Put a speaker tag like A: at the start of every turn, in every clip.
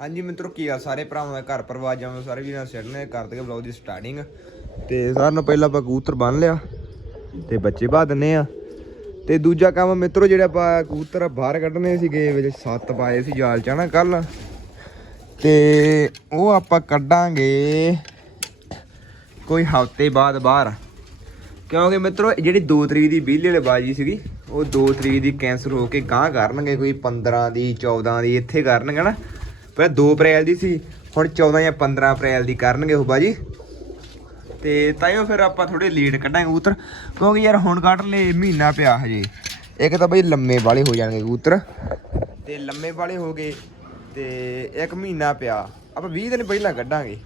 A: ਹਾਂਜੀ ਮਿੱਤਰੋ, ਕੀ ਆ ਸਾਰੇ ਭਰਾਵਾਂ ਦਾ ਘਰ ਪਰਿਵਾਰ ਜਾਵਾਂ ਸਾਰੇ ਵੀਰਾਂ ਸਿਰਨੇ ਕਰ ਦਗੇ ਵਲੌਗ ਦੀ ਸਟਾਰਟਿੰਗ ਤੇ ਸਾਰਿਆਂ ਨੂੰ ਪਹਿਲਾਂ ਆਪਾਂ ਕਬੂਤਰ ਬੰਨ ਲਿਆ ਤੇ ਬੱਚੇ ਪਾ ਦਿੰਨੇ ਆ। ਤੇ ਦੂਜਾ ਕੰਮ ਮਿੱਤਰੋ, ਜਿਹੜੇ ਆਪਾਂ ਕਬੂਤਰ ਬਾਹਰ ਕੱਢਨੇ ਸੀਗੇ, ਵਿੱਚ ਸੱਤ ਪਾਏ ਸੀ ਜਾਲ ਚ ਨਾ ਕੱਲ ਤੇ ਉਹ ਆਪਾਂ ਕੱਢਾਂਗੇ ਕੋਈ ਹਫ਼ਤੇ ਬਾਅਦ ਬਾਹਰ। ਕਿਉਂਕਿ ਮਿੱਤਰੋ, ਜਿਹੜੀ 2 ਤਰੀਕ ਦੀ ਬਿਜਲੀ ਵਾਲੀ ਬਾਜੀ ਸੀਗੀ, ਉਹ 2 ਤਰੀਕ ਦੀ ਕੈਂਸਲ ਹੋ ਕੇ ਗਾਂ ਕਰਨਗੇ, ਕੋਈ 15 ਦੀ 14 ਦੀ, ਇੱਥੇ ਕਰਨਗੇ ਨਾ। ਪਹਿਲਾਂ 2 ਅਪ੍ਰੈਲ ਦੀ ਸੀ, ਹੁਣ 14 ਜਾਂ 15 ਅਪ੍ਰੈਲ ਦੀ ਕਰਨਗੇ ਉਹ ਬਾਜੀ। ਤੇ ਤਾਈਓ ਫਿਰ ਆਪਾਂ ਥੋੜੇ ਲੇਟ ਕੱਢਾਂਗੇ ਕਬੂਤਰ, ਕਿਉਂਕਿ ਯਾਰ ਹੁਣ ਕੱਢ ਲਏ, ਮਹੀਨਾ ਪਿਆ ਹਜੇ। ਇੱਕ ਤਾਂ ਬਈ ਲੰਮੇ ਵਾਲੇ ਹੋ ਜਾਣਗੇ ਕਬੂਤਰ। ਤੇ ਲੰਮੇ ਵਾਲੇ ਹੋ ਗਏ, ਤੇ ਇੱਕ ਮਹੀਨਾ ਪਿਆ। ਆਪਾਂ 20 ਦਿਨ ਪਹਿਲਾਂ ਕੱਢਾਂਗੇ।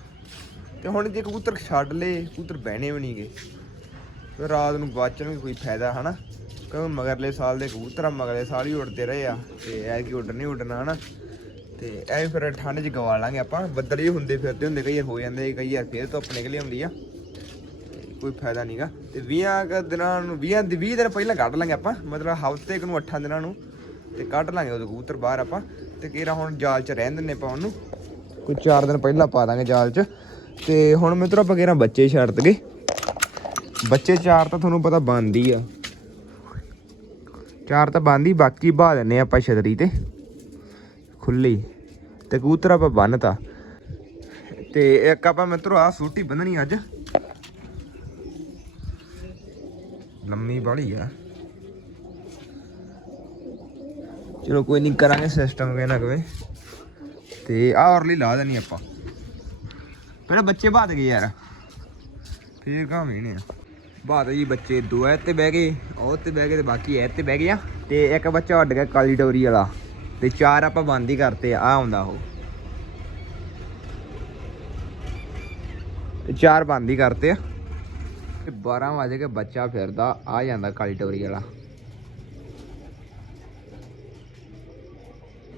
A: ਤੇ ਹੁਣ ਜੇ ਕਬੂਤਰ ਛੱਡ ਲਏ, ਕਬੂਤਰ ਬਹਿਣੇ ਵੀ ਨਹੀਂਗੇ। ਫਿਰ ਰਾਤ ਨੂੰ ਬਾਚਣ ਵੀ ਕੋਈ ਫਾਇਦਾ, ਹਨਾ? ਕਿਉਂਕਿ ਮਗਰਲੇ ਸਾਲ ਦੇ ਕਬੂਤਰ ਆ, ਮਗਰਲੇ ਸਾਲ ਹੀ ਉੱਡਦੇ ਰਹੇ ਆ। ਤੇ ਐ ਕੀ ਉੱਡਣ ਨਹੀਂ ਉੱਡਣਾ, ਹਨਾ? ਤੇ ਐ ਫਿਰ ਠੰਡ 'ਚ ਗਵਾ ਲਾਂਗੇ ਆਪਾਂ। ਬੱਦਲ ਹੀ ਹੁੰਦੇ ਫਿਰਦੇ ਹੁੰਦੇ, ਕਈ ਵਾਰ ਹੋ ਜਾਂਦੇ, ਕਈ ਵਾਰ ਫੇਰ ਧੁੱਪ ਨਿਕਲ ਆਉਂਦੀ ਆ। ਕੋਈ ਫਾਇਦਾ ਨਹੀਂਗਾ ਤੇ 20 ਕੁ ਦਿਨਾਂ ਨੂੰ 20 ਦੀ 20 ਦਿਨ ਪਹਿਲਾਂ ਕੱਢ ਲਾਂਗੇ ਆਪਾਂ। ਮਤਲਬ ਹਫ਼ਤੇ ਕੁ ਨੂੰ 8 ਦਿਨਾਂ ਨੂੰ। ਤੇ ਕੱਢ ਲਾਂਗੇ ਉਹ ਕਬੂਤਰ ਬਾਹਰ ਆਪਾਂ। ਤੇ ਕਿਹੜਾ ਹੁਣ ਜਾਲ 'ਚ ਰਹਿਣ ਦਿੰਨੇ ਆਪਾਂ ਉਹਨੂੰ। ਕੋਈ 4 ਦਿਨ ਪਹਿਲਾਂ ਪਾ ਦਾਂਗੇ ਜਾਲ 'ਚ। ਤੇ ਹੁਣ ਮਿੱਤਰੋ ਆਪਾਂ ਕਿਹੜਾ ਬੱਚੇ ਛੱਡ ਗਏ ਬੱਚੇ ਚਾਰ ਤਾਂ ਤੁਹਾਨੂੰ ਪਤਾ ਬੰਦੀ ਆ। ਚਾਰ ਤਾਂ ਬੰਦੀ ਬਾਕੀ ਬਾ ਦਿੰਨੇ ਆਪਾਂ ਛਤਰੀ ਤੇ। ਖੁੱਲੀ ਤੇ ਕਬੂਤਰ ਆਪਾਂ ਬੰਨਤਾ। ਤੇ ਇੱਕ ਆਪਾਂ ਮਿੱਤਰੋ ਆ ਸੂਟੀ ਬੰਨਣੀ ਅੱਜ। ਲੰਮੀ ਬਾਲੀ ਆ। ਚਲੋ ਕੋਈ ਨਹੀਂ ਕਰਾਂਗੇ ਸਿਸਟਮ ਕੋਈ ਨਾ ਕੋਈ ਤੇ ਆ ਔਰਲੀ ਲਾ ਦੇਣੀ ਆਪਾਂ। ਪਹਿਲਾਂ ਬੱਚੇ ਬਾਤ ਗਏ ਯਾਰ। ਫੇਰ ਕਾਵੇਂ ਨੇ ਬਾਤ ਜੀ ਬੱਚੇ ਦੋ ਐ ਤੇ ਬਹਿ ਗਏ, ਉਹ ਤੇ ਬਹਿ ਗਏ ਤੇ ਬਾਕੀ ਐ ਤੇ ਬਹਿ ਗਿਆ ਆ। ਤੇ ਇੱਕ ਬੱਚਾ ਉੱਡ ਗਿਆ ਕਾਲੀ ਡੋਰੀ ਵਾਲਾ। ਤੇ ਚਾਰ ਆਪਾਂ ਬੰਦ ਹੀ ਕਰਤੇ ਆ ਆਉਂਦਾ ਉਹ। ਚਾਰ ਬੰਦ ਹੀ ਕਰਤੇ ਆ। ਤੇ 12 ਵਜੇ ਕੇ ਬੱਚਾ ਫਿਰਦਾ, ਆ ਜਾਂਦਾ ਕਾਲੀ ਟੋਰੀ ਵਾਲਾ।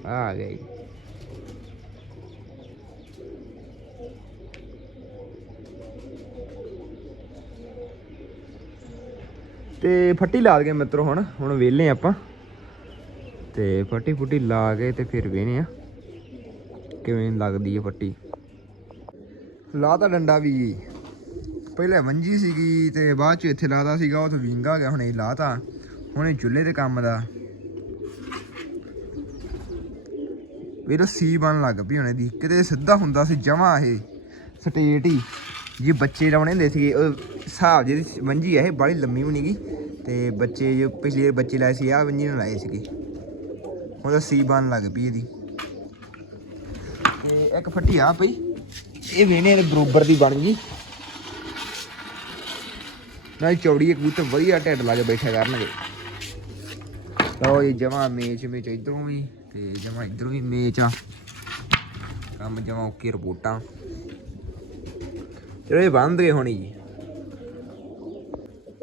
A: ਆ ਗਈ ਤੇ ਫੱਟੀ ਲਾ ਦਗੇ ਮਿੱਤਰੋ ਹੁਣ ਹੁਣ ਵਿਹਲੇ ਆਪਾਂ। ਤੇ ਫੱਟੀ ਫੁੱਟੀ ਲਾ ਕੇ ਤੇ ਫਿਰ ਵੇਨੇ ਆ। ਕਿਵੇਂ ਲੱਗਦੀ ਹੈ ਫੱਟੀ? ਲਾ ਤਾਂ ਡੰਡਾ ਵੀ। ਪਹਿਲੇ ਮੰਜੀ ਸੀਗੀ ਤੇ ਬਾਅਦ ਚ ਇੱਥੇ ਲਾਦਾ ਸੀਗਾ ਉਹ ਤਾਂ ਵਿੰਗਾ ਗਿਆ, ਹੁਣ ਇਹ ਲਾਤਾ। ਹੁਣ ਇਹ ਚੁੱਲ੍ਹੇ ਦੇ ਕੰਮ ਦਾ। ਵੀਰ ਸੀ ਬਣ ਲੱਗ ਪਈ ਹੁਣੇ ਦੀ ਕਿਤੇ ਸਿੱਧਾ ਹੁੰਦਾ ਸੀ ਜਮਾ ਇਹ। ਸਟੇਟ ਹੀ। ਜੇ ਬੱਚੇ ਲਾਉਣੇ ਹੁੰਦੇ ਸੀਗੇ, ਉਹ ਹਿਸਾਬ ਜਿਹੜੀ ਮੰਜੀ ਆ, ਇਹ ਬੜੀ ਲੰਮੀ ਵੀ ਨਹੀਂਗੀ ਤੇ ਬੱਚੇ ਜੋ ਪਿਛਲੇ ਵਾਰ ਬੱਚੇ ਲਾਏ ਸੀ ਆ ਮੰਜੀ ਨੂੰ ਲਾਏ ਸੀਗੇ। ਉਹਦਾ ਸੀ ਬਣ ਲੱਗ ਪਈ ਇਹਦੀ। ਤੇ ਇੱਕ ਫੱਟੀ ਆ ਪਈ ਇਹ ਵੇਨੇ ਦੇ ਬਰੋਬਰ ਦੀ ਬਣ ਗਈ। ਨਾਲ ਚੌੜੀ ਕਬੂਤਰ ਵਧੀਆ ਢਿੱਡ ਲਾ ਕੇ ਬੈਠਿਆ ਕਰਨਗੇ। ਲਓ ਇਹ ਜਮਾ ਮੇਚ ਮੇਚ ਇਧਰੋਂ ਵੀ ਤੇ ਜਮਾ ਇਧਰੋਂ ਵੀ ਮੇਚ ਆ। ਕੰਮ ਜਮਾ ਓਕੇ ਰਿਪੋਰਟਾਂ। ਚਲੋ ਇਹ ਬੰਦ ਗਏ ਹੋਣੀ ਜੀ।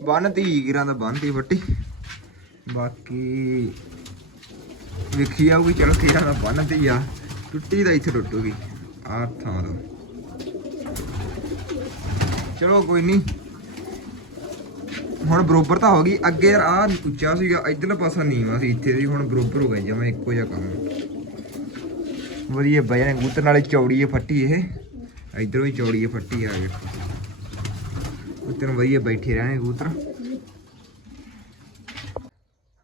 A: ਬੰਨਤੀ ਗਿਰਾਂ ਦਾ ਬੰਨਤੀ ਫੱਟੀ। ਬਾਕੀ ਵੇਖੀ ਆਊਗੀ ਚਲੋ ਕਿਹੜਾ ਦਾ ਬੰਨਤੀ ਆ। ਟੁੱਟੀ ਦਾ ਇੱਥੇ ਟੁੱਟੂਗੀ ਆਹ ਥਾਂ ਤੋਂ ਚਲੋ ਕੋਈ ਨਹੀਂ ਹੁਣ ਬਰੋਬਰ ਤਾਂ ਹੋ ਗਈ। ਅੱਗੇ ਯਾਰ ਆਹ ਉੱਚਾ ਸੀਗਾ, ਇਧਰਲਾ ਪਾਸਾ ਨੀਵਾ ਸੀ। ਇੱਥੇ ਦੀ ਹੁਣ ਬਰੋਬਰ ਹੋ ਗਿਆ ਜਿਵੇਂ ਇੱਕੋ ਜਿਹਾ ਕੰਮ। ਵਧੀਆ ਬਜਣੇ ਕਬੂਤਰ ਨਾਲੇ ਚੌੜੀ ਹੈ ਫੱਟੀ ਇਹ। ਇਧਰੋਂ ਵੀ ਚੌੜੀ ਹੈ ਫੱਟੀ ਆ ਵੇਖੋ ਉੱਤੇ ਵਧੀਆ ਬੈਠੇ ਰਹਿਣੇ ਕਬੂਤਰ।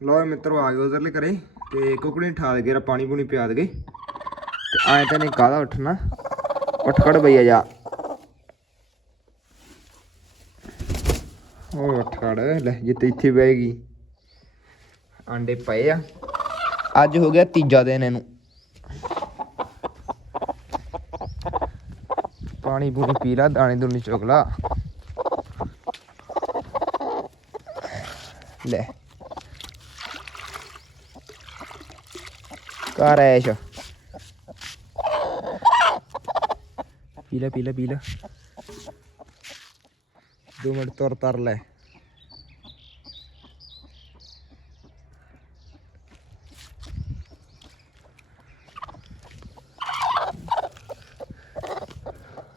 A: ਲੋ ਮਿੱਤਰੋ, ਆ ਗਏ ਉਧਰਲੇ ਘਰੇ। ਤੇ ਕੁਕੜੀ ਨੂੰ ਠਾ ਦੇ ਪਾਣੀ ਪੂਣੀ ਪਿਆ ਦੇ ਦਗੇ। ਤੇ ਆਏ ਤਾਂ ਨਹੀਂ ਕਾਹਦਾ ਉੱਠਣਾ? ਉੱਠ ਖੜ ਬਈਆ ਜਾ। ਉਹ ਉੱਠ ਖੜ, ਲੈ ਜਿੱਤੇ ਇੱਥੇ ਬਹਿ ਗਈ। ਆਂਡੇ ਪਏ ਆ। ਅੱਜ ਹੋ ਗਿਆ ਤੀਜਾ ਦਿਨ ਇਹਨੂੰ। ਪਾਣੀ ਪੂਣੀ ਪੀ ਲਾ, ਦਾਣੇ ਦੁਨੇ ਚੁਗ ਲਾ। ਲੈ। ਕਰ ਐਸ਼ ਪੀ ਲੈ ਪੀ ਲੈ ਪੀ ਲੈ ਦੋ ਮਿੰਟ ਤੁਰ ਤਰ ਲੈ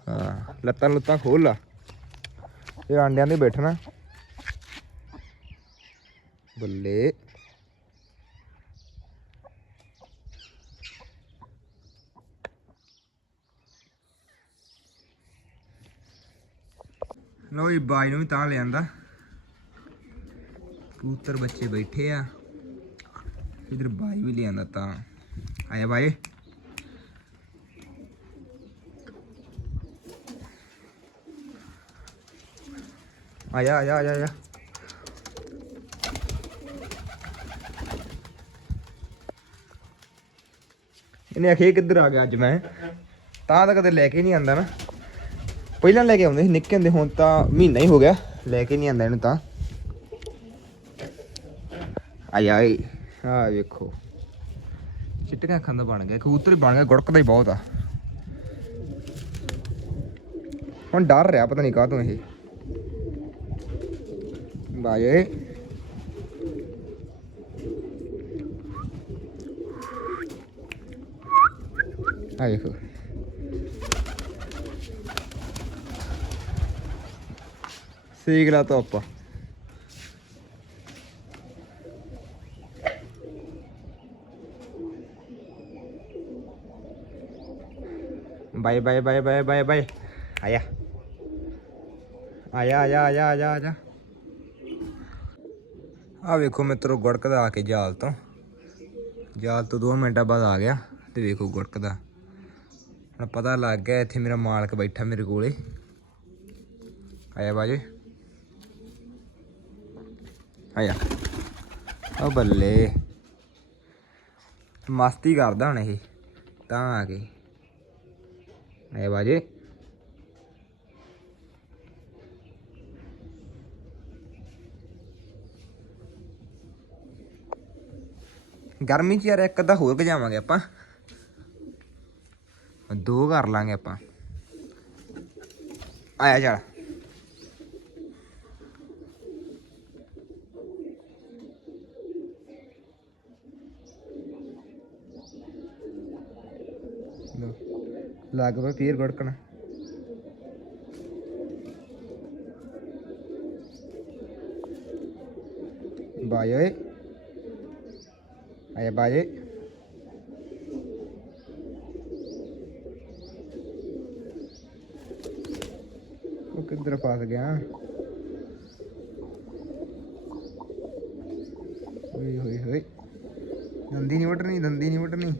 A: ਹਾਂ ਲੱਤਾਂ ਲੁੱਤਾਂ ਖੋਲ ਲਾ। ਇਹ ਆਂਡਿਆਂ ਦੇ ਬੈਠਣਾ। ਬੱਲੇ। ਲੋ ਬਾਈ ਨੂੰ ਵੀ ਤਾਂ ਲਿਆਂਦਾ ਕਬੂਤਰ ਬੱਚੇ ਬੈਠੇ ਆ। ਇਧਰ ਬਾਈ ਵੀ ਲਿਆਂਦਾ ਤਾਂ। ਆਇਆ ਬਾਈ ਆਇਆ ਆਇਆ ਆਇਆ ਆਇਆ। ਇਹਨੇ ਆਖੇ ਕਿੱਧਰ ਆ ਗਿਆ ਅੱਜ ਮੈਂ? ਤਾਂ ਤਾਂ ਕਦੇ ਲੈ ਕੇ ਨਹੀਂ ਆਂਦਾ ਨਾ ਪਹਿਲਾਂ ਲੈ ਕੇ ਆਉਂਦੇ ਸੀ, ਨਿੱਕੇ ਹੁੰਦੇ, ਹੁਣ ਤਾਂ ਮਹੀਨਾ ਹੀ ਹੋ ਗਿਆ, ਲੈ ਕੇ ਨਹੀਂ ਆਂਦਾ ਇਹਨੂੰ ਤਾਂ। ਆਈ ਆਈ ਆ ਵੇਖੋ। ਚਿੱਟੀਆਂ ਅੱਖਾਂ ਦਾ ਬਣ ਗਿਆ, ਕਬੂਤਰ ਹੀ ਬਣ ਗਿਆ, ਗੁੜਕਦਾ ਹੀ ਬਹੁਤ ਆ। ਹੁਣ ਡਰ ਰਿਹਾ, ਪਤਾ ਨਹੀਂ ਕਾਹ ਤੋਂ ਇਹ। ਬਾਏ। ਆ ਵੇਖੋ। ਸੇਗਲਾ ਧੁੱਪ bye bye bye bye bye bye ਆਇਆ ਆਇਆ ਆਇਆ ਆਇਆ ਆਇਆ ਆਇਆ ਆ ਵੇਖੋ ਮਿੱਤਰੋ ਗੁੜਕਦਾ ਆ ਕੇ ਜਾਲ ਤੋਂ। ਜਾਲ ਤੋਂ 2 ਮਿੰਟਾਂ ਬਾਅਦ ਆ ਗਿਆ ਤੇ ਵੇਖੋ ਗੁੜਕਦਾ ਹੁਣ ਪਤਾ ਲੱਗ ਗਿਆ ਇੱਥੇ ਮੇਰਾ ਮਾਲਕ ਬੈਠਾ ਮੇਰੇ ਕੋਲੇ। ਆਇਆ ਬਾਜ਼ੀ। ਆਇਆ। ਉਹ ਬੱਲੇ। ਮਸਤੀ ਕਰਦਾ ਹੁਣ ਇਹ। ਤਾਂ ਆ ਗਏ ਆਇਆ ਬਾਜੇ। ਗਰਮੀ ਚ ਯਾਰ ਇੱਕ ਅੱਧਾ ਹੋਰ ਗਜਾਵਾਂਗੇ ਆਪਾਂ। ਦੋ ਕਰ ਲਾਂਗੇ ਆਪਾਂ। ਆਇਆ ਚੱਲ ਲਓ, ਲੱਗ ਪਏ ਫੇਰ ਗੜਕਣਾ। ਬਾਏ ਓਏ। ਆਇਆ ਬਾਏ। ਉਹ ਕਿੱਧਰ ਫਸ ਗਿਆ? ਓਏ ਹੋਏ ਹੋਏ। ਦੰਦੀ ਨਹੀਂ ਵਟਣੀ ਦੰਦੀ ਨਹੀਂ ਵਟਣੀ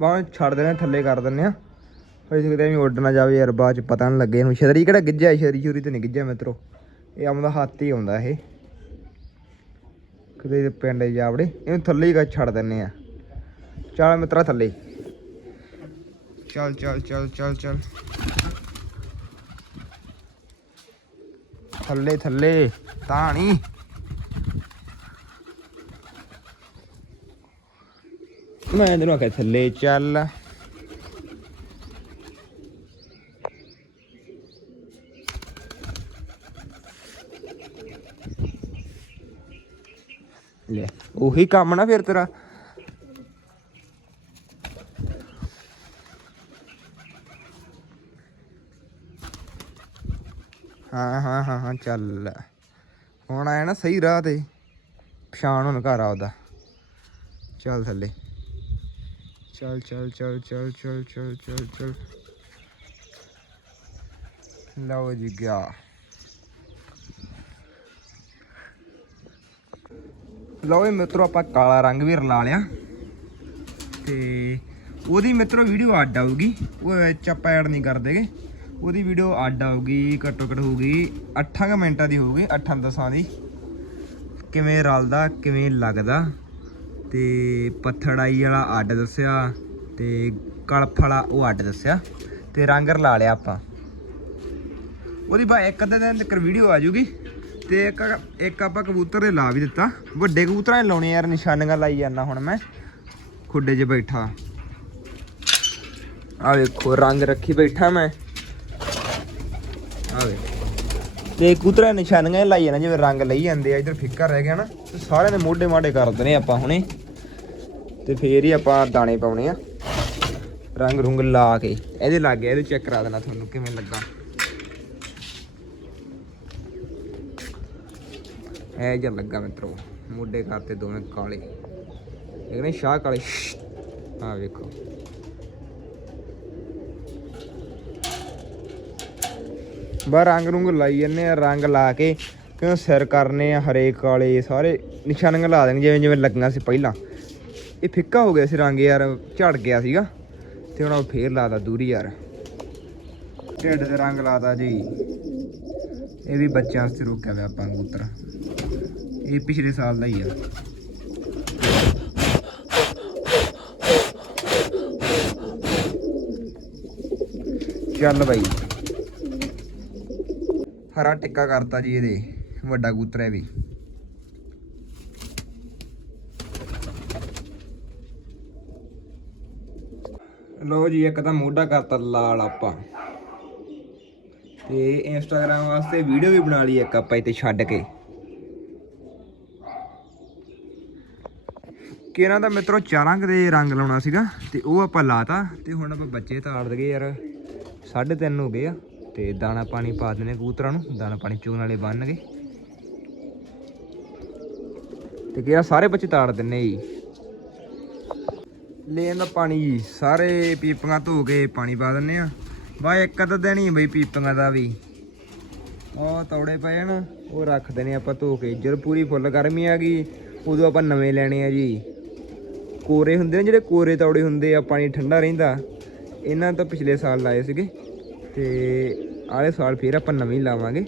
A: ਬਾਹਰ ਛੱਡ ਦੇਣਾ, ਥੱਲੇ ਕਰ ਦਿੰਨੇ ਆ ਹੋਈ ਸਕਦਾ ਵੀ ਉੱਡ ਨਾ ਜਾਵੇ ਯਾਰ, ਬਾਅਦ ਚ ਪਤਾ ਨਹੀਂ ਲੱਗੇ ਇਹਨੂੰ। ਛਤਰੀ ਕਿਹੜਾ ਗਿੱਜਿਆ ਛਤਰੀ ਛੁਰੀ ਤੇ ਨਹੀਂ ਗਿੱਜਿਆ ਮਿੱਤਰੋ। ਇਹ ਆਉਂਦਾ ਹੱਥ ਹੀ ਆਉਂਦਾ ਇਹ। ਕਦੇ ਪਿੰਡ ਜਾ ਜਾਵੜੇ ਇਹਨੂੰ ਥੱਲੇ ਹੀ ਛੱਡ ਦਿੰਨੇ ਆ ਚੱਲ ਮਿੱਤਰਾ ਥੱਲੇ। ਚੱਲ ਚੱਲ ਚੱਲ ਚੱਲ ਚੱਲ। ਥੱਲੇ ਥੱਲੇ। ਤਾਂ ਨਹੀਂ ਮੈਂ ਤੈਨੂੰ ਆਖਿਆ ਥੱਲੇ ਚੱਲ। ਲੈ, ਉਹੀ ਕੰਮ ਨਾ ਫਿਰ ਤੇਰਾ। ਹਾਂ ਹਾਂ ਹਾਂ ਹਾਂ, ਚੱਲ। ਹੁਣ ਆਇਆ ਨਾ ਸਹੀ ਰਾਹ ਤੇ। ਪਛਾਣ ਹੁਣ ਘਰ ਆ ਉਹਦਾ। ਚੱਲ ਥੱਲੇ। ਚੱਲ ਚੱਲ ਚੱਲ ਚੱਲ ਚੱਲ ਚੱਲ ਚੱਲ ਚੱਲ। ਲਓ ਜੀ ਗਿਆ। ਲਓ ਇਹ ਮਿੱਤਰੋ, ਆਪਾਂ ਕਾਲਾ ਰੰਗ ਵੀ ਰਲਾ ਲਿਆ। ਤੇ ਉਹਦੀ ਮਿੱਤਰੋ ਵੀਡੀਓ ਅੱਡ ਆਊਗੀ। ਉਹ ਵਿੱਚ ਆਪਾਂ ਐਡ ਨਹੀਂ ਕਰਦੇਗੇ ਉਹਦੀ ਵੀਡੀਓ ਅੱਡ ਆਊਗੀ, ਘੱਟੋ ਘੱਟ ਹੋਊਗੀ 8 ਮਿੰਟਾਂ ਦੀ ਹੋਊਗੀ 8 10 ਦੀ। ਕਿਵੇਂ ਰਲਦਾ, ਕਿਵੇਂ ਲੱਗਦਾ। ਤੇ ਪੱਥੜਾਈ ਵਾਲਾ ਅੱਡ ਦੱਸਿਆ ਤੇ ਕਲਫ ਵਾਲਾ ਉਹ ਅੱਡ ਦੱਸਿਆ ਤੇ ਰੰਗ ਰਲਾ ਲਿਆ ਆਪਾਂ। ਉਹਦੀ ਬਾ ਇੱਕ ਅੱਧੇ ਦਿਨ ਤੱਕ ਵੀਡੀਓ ਆ ਜੂਗੀ ਤੇ ਇੱਕ ਇੱਕ ਆਪਾਂ ਕਬੂਤਰ ਦੇ ਲਾ ਵੀ ਦਿੱਤਾ। ਵੱਡੇ ਕਬੂਤਰਾਂ ਦੇ ਲਾਉਣੇ ਯਾਰ, ਨਿਸ਼ਾਨੀਆਂ ਲਾਈ ਜਾਂਦਾ ਹੁਣ ਮੈਂ। ਖੁੱਡੇ 'ਚ ਬੈਠਾ। ਆ ਵੇਖੋ, ਰੰਗ ਰੱਖੀ ਬੈਠਾ ਮੈਂ। ਆ ਵੇ ਤੇ ਕਬੂਤਰਾਂ ਦੇ ਨਿਸ਼ਾਨੀਆਂ ਲਾਈ ਜਾਂਦਾ ਜਿਵੇਂ ਰੰਗ ਲਈ ਜਾਂਦੇ ਆ, ਇਧਰ ਫਿੱਕਾ ਰਹਿ ਗਿਆ ਨਾ, ਤੇ ਸਾਰਿਆਂ ਦੇ ਮੋਢੇ ਮਾਢੇ ਕਰ ਦਨੇ ਆਪਾਂ ਹੁਣੇ। ਤੇ ਫੇਰ ਹੀ ਆਪਾਂ ਦਾਣੇ ਪਾਉਣੇ ਆ, ਰੰਗ ਰੁੰਗ ਲਾ ਕੇ। ਇਹਦੇ ਲੱਗ ਗਿਆ ਇਹਦੇ ਚੈੱਕ ਕਰਾ ਦੇਣਾ ਤੁਹਾਨੂੰ ਕਿਵੇਂ ਲੱਗਾ। ਇਹ ਜਿਹਾ ਲੱਗਾ ਮਿੱਤਰੋ, ਮੋਢੇ ਕਰਤੇ ਦੋਵੇਂ ਕਾਲੇ। ਇਹ ਸ਼ਾਹ ਕਾਲੇ ਆ ਵੇਖੋ। ਬਾ ਰੰਗ ਰੁੰਗ ਲਾਈ ਜੰਨੇ ਆ, ਰੰਗ ਲਾ ਕੇ ਕਿਉਂ ਸਿਰ ਕਰਨੇ ਆ ਹਰੇਕ ਵਾਲੇ, ਸਾਰੇ ਨਿਸ਼ਾਨੀਆਂ ਲਾ ਦੇਣਗੇ ਜਿਵੇਂ ਜਿਵੇਂ ਲੱਗੀਆਂ ਸੀ ਪਹਿਲਾਂ। ਇਹ ਫਿੱਕਾ ਹੋ ਗਿਆ ਸੀ ਰੰਗ ਯਾਰ, ਝੜ ਗਿਆ ਸੀਗਾ। ਤੇ ਹੁਣ ਉਹ ਫੇਰ ਲਾਦਾ ਦੂਰੀ ਯਾਰ। ਢਿੱਡ ਦੇ ਰੰਗ ਲਾਦਾ ਜੀ। ਇਹ ਵੀ ਬੱਚਿਆਂ ਵਾਸਤੇ ਰੋਕਿਆ ਹੋਇਆ ਆਪਾਂ ਕਬੂਤਰ। ਇਹ ਪਿਛਲੇ ਸਾਲ ਦਾ ਹੀ ਆ। ਚੱਲ ਬਾਈ। ਹਰਾ ਟਿੱਕਾ ਕਰਤਾ ਜੀ ਇਹਦੇ, ਵੱਡਾ ਕਬੂਤਰ ਹੈ ਵੀ। ਲਓ ਜੀ, ਇੱਕ ਤਾਂ ਮੋਢਾ ਕਰਤਾ ਲਾਲ ਆਪਾਂ। ਤੇ ਇੰਸਟਾਗ੍ਰam ਵਾਸਤੇ ਵੀਡੀਓ ਵੀ ਬਣਾ ਲਈ ਇੱਕ ਆਪਾਂ ਇੱਥੇ ਛੱਡ ਕੇ। ਕਿਹਨਾਂ ਦਾ ਮਿੱਤਰੋ ਚਾਰਾਂ ਕੁ ਦੇ ਰੰਗ ਲਾਉਣਾ ਸੀਗਾ, ਤੇ ਉਹ ਆਪਾਂ ਲਾਤਾ, ਤੇ ਹੁਣ ਆਪਾਂ ਬੱਚੇ ਤਾੜ ਦਗੇ ਯਾਰ 3:30 ਹੋ ਗਏ ਆ। ਤੇ ਦਾਣਾ ਪਾਣੀ ਪਾ ਦਿੰਦੇ ਕਬੂਤਰਾਂ ਨੂੰ, ਦਾਣਾ ਪਾਣੀ ਚੁਗਣ ਵਾਲੇ ਬੰਨ ਗਏ ਤੇ ਕਿਹਾ ਸਾਰੇ ਬੱਚੇ ਤਾੜ ਦਿੰਨੇ ਜੀ। ਲੈ ਦਾ ਪਾਣੀ ਜੀ, ਸਾਰੇ ਪੀਪੀਆਂ ਧੋ ਕੇ ਪਾਣੀ ਪਾ ਦਿੰਨੇ ਆ। ਬਾ ਇੱਕ ਅੱਧਾ ਦਿਨ ਹੀ ਬਈ ਪੀਪੀਆਂ ਦਾ ਵੀ। ਉਹ ਤੌੜੇ ਪਏ ਨਾ, ਉਹ ਰੱਖ ਦੇਣੇ ਆਪਾਂ ਧੋ ਕੇ। ਜਦ ਪੂਰੀ ਫੁੱਲ ਗਰਮੀ ਆ ਗਈ, ਉਦੋਂ ਆਪਾਂ ਨਵੇਂ ਲੈਣੇ ਆ ਜੀ। ਕੋਰੇ ਹੁੰਦੇ ਨੇ, ਜਿਹੜੇ ਕੋਰੇ ਤੌੜੇ ਹੁੰਦੇ ਆ, ਪਾਣੀ ਠੰਡਾ ਰਹਿੰਦਾ। ਇਹਨਾਂ ਤਾਂ ਪਿਛਲੇ ਸਾਲ ਲਾਏ ਸੀਗੇ। ਤੇ ਆਲੇ ਸਾਲ ਫੇਰ ਆਪਾਂ ਨਵੇਂ ਲਾਵਾਂਗੇ।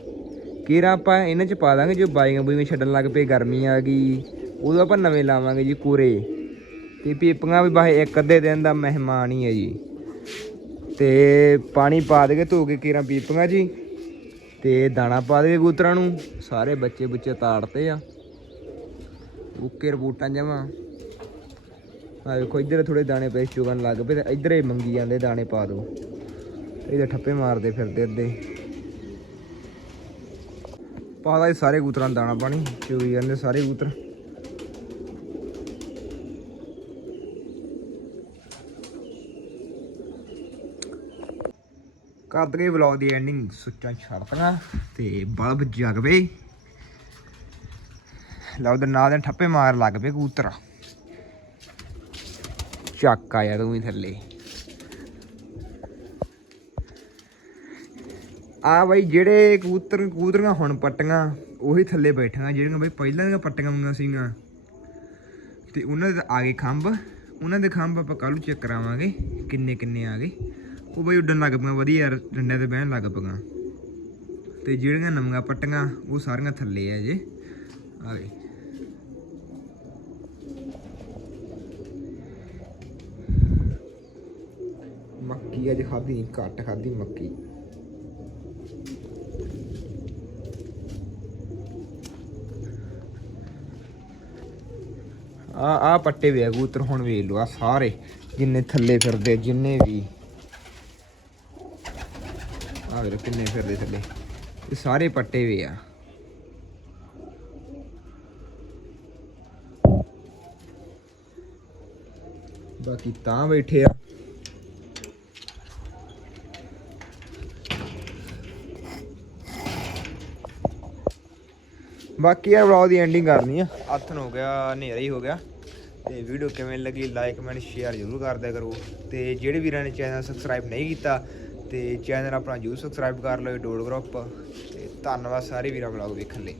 A: ਕੀਰਾ ਆਪਾਂ ਇਹਨਾਂ ਚ ਪਾ ਦਾਂਗੇ ਜੋ ਬਾਈਆਂ ਬੂਈਆਂ ਛੱਡਣ ਲੱਗ ਪਏ, ਗਰਮੀ ਆ ਗਈ। ਉਦੋਂ ਆਪਾਂ ਨਵੇਂ ਲਾਵਾਂਗੇ ਜੀ ਕੋਰੇ। ਤੇ ਪੀਪੀਆਂ ਵੀ ਬਾਹੇ ਇੱਕ ਅੱਧੇ ਦਿਨ ਦਾ ਮਹਿਮਾਨ ਹੀ ਹੈ ਜੀ। ਤੇ ਪਾਣੀ ਪਾ ਦੇ ਕੇ ਧੋ ਕੇ ਕੀਰਾਂ ਪੀਪੀਆਂ ਜੀ। ਤੇ ਦਾਣਾ ਪਾ ਦੇਗੇ ਕਬੂਤਰਾਂ ਨੂੰ। ਸਾਰੇ ਬੱਚੇ ਬੁੱਚੇ ਤਾੜਤੇ ਆ। ਓਕੇ ਰਬੂਟਾਂ ਜਮਾ। ਆ ਵੇਖੋ, ਇੱਧਰ ਥੋੜੇ ਦਾਣੇ ਪਏ, ਚੁਗਣ ਲੱਗ ਪਏ ਤੇ ਇੱਧਰ ਹੀ ਮੰਗੀ ਜਾਂਦੇ ਦਾਣੇ ਪਾ ਦੋ। ਇਹਦੇ ਠੱਪੇ ਮਾਰਦੇ ਫਿਰਦੇ ਅੱਧੇ। ਪਾਦਾ ਇਹ ਸਾਰੇ ਕਬੂਤਰਾਂ ਦਾਣਾ ਪਾਣੀ ਚੁਗੀ ਜਾਂਦੇ ਸਾਰੇ ਕਬੂਤਰ ਕਰ ਦਗੇ ਵਲੌਗ ਦੀ ਐਂਡਿੰਗ ਸੁੱਚਾਂ ਛੱਡਤੀਆਂ ਤੇ ਬਲਬ ਜਗ ਪਏ। ਲਓ ਦੇ ਨਾਲ ਦੇ ਠੱਪੇ ਮਾਰ ਲੱਗ ਪਏ ਕਬੂਤਰ ਚੱਕ ਆਇਆ ਤੂੰ ਵੀ ਥੱਲੇ। ਆ ਬਾਈ ਜਿਹੜੇ ਕਬੂਤਰ ਕਬੂਤਰੀਆਂ ਹੁਣ ਪੱਟੀਆਂ, ਉਹੀ ਥੱਲੇ ਬੈਠੀਆਂ, ਜਿਹੜੀਆਂ ਬਈ ਪਹਿਲਾਂ ਦੀਆਂ ਪੱਟੀਆਂ ਹੁੰਦੀਆਂ ਸੀਗੀਆਂ। ਤੇ ਉਹਨਾਂ ਦੇ ਆ ਗਏ ਖੰਭ। ਉਹਨਾਂ ਦੇ ਖੰਭ ਆਪਾਂ ਕੱਲ੍ਹ ਨੂੰ ਚੈੱਕ ਕਰਾਵਾਂਗੇ, ਕਿੰਨੇ ਕਿੰਨੇ ਆ ਗਏ। ਉਹ ਬਾਈ ਉੱਡਣ ਲੱਗ ਪਈਆਂ, ਵਧੀਆ ਡੰਡਿਆਂ ਤੇ ਬਹਿਣ ਲੱਗ ਪਈਆਂ। ਤੇ ਜਿਹੜੀਆਂ ਨਵੀਆਂ ਪੱਟੀਆਂ, ਉਹ ਸਾਰੀਆਂ ਥੱਲੇ ਆ ਜੇ। ਆ ਗਏ। ਮੱਕੀ ਅੱਜ ਖਾਧੀ ਘੱਟ ਖਾਧੀ ਮੱਕੀ। ਆ ਆ ਪੱਟੇ ਵੇ ਆ, ਕਬੂਤਰ ਹੁਣ ਵੇਖ ਲਓ, ਆ ਸਾਰੇ ਜਿੰਨੇ ਥੱਲੇ ਫਿਰਦੇ, ਜਿੰਨੇ ਵੀ। ਆ ਵੇਖ ਕਿੰਨੇ ਫਿਰਦੇ ਥੱਲੇ। ਇਹ ਸਾਰੇ ਪੱਟੇ ਵੇ ਆ। ਬਾਕੀ ਤਾਂ ਬੈਠੇ ਆ। ਬਾਕੀ ਯਾਰ ਵਲੌਗ ਦੀ ਐਂਡਿੰਗ ਕਰਨੀ ਆ। ਹੱਥਨ ਹੋ ਗਿਆ, ਹਨੇਰਾ ਹੀ ਹੋ ਗਿਆ। ਤੇ ਵੀਡੀਓ ਕਿਵੇਂ ਲੱਗੀ ਲਾਈਕ ਕਮੈਂਟ ਸ਼ੇਅਰ ਜ਼ਰੂਰ ਕਰ ਦਿਆ ਕਰੋ। ਤੇ ਜਿਹੜੇ ਵੀਰਾਂ ਨੇ ਚੈਨਲ ਸਬਸਕ੍ਰਾਈਬ ਨਹੀਂ ਕੀਤਾ, ਤੇ ਚੈਨਲ ਆਪਣਾ ਜਰੂਰ ਸਬਸਕ੍ਰਾਈਬ ਕਰ ਲਓ ਡੋਡ ਗਰੁੱਪ ਤੇ ਧੰਨਵਾਦ ਸਾਰੇ ਵੀਰਾਂ ਵਲੌਗ ਵੇਖਣ ਲਈ।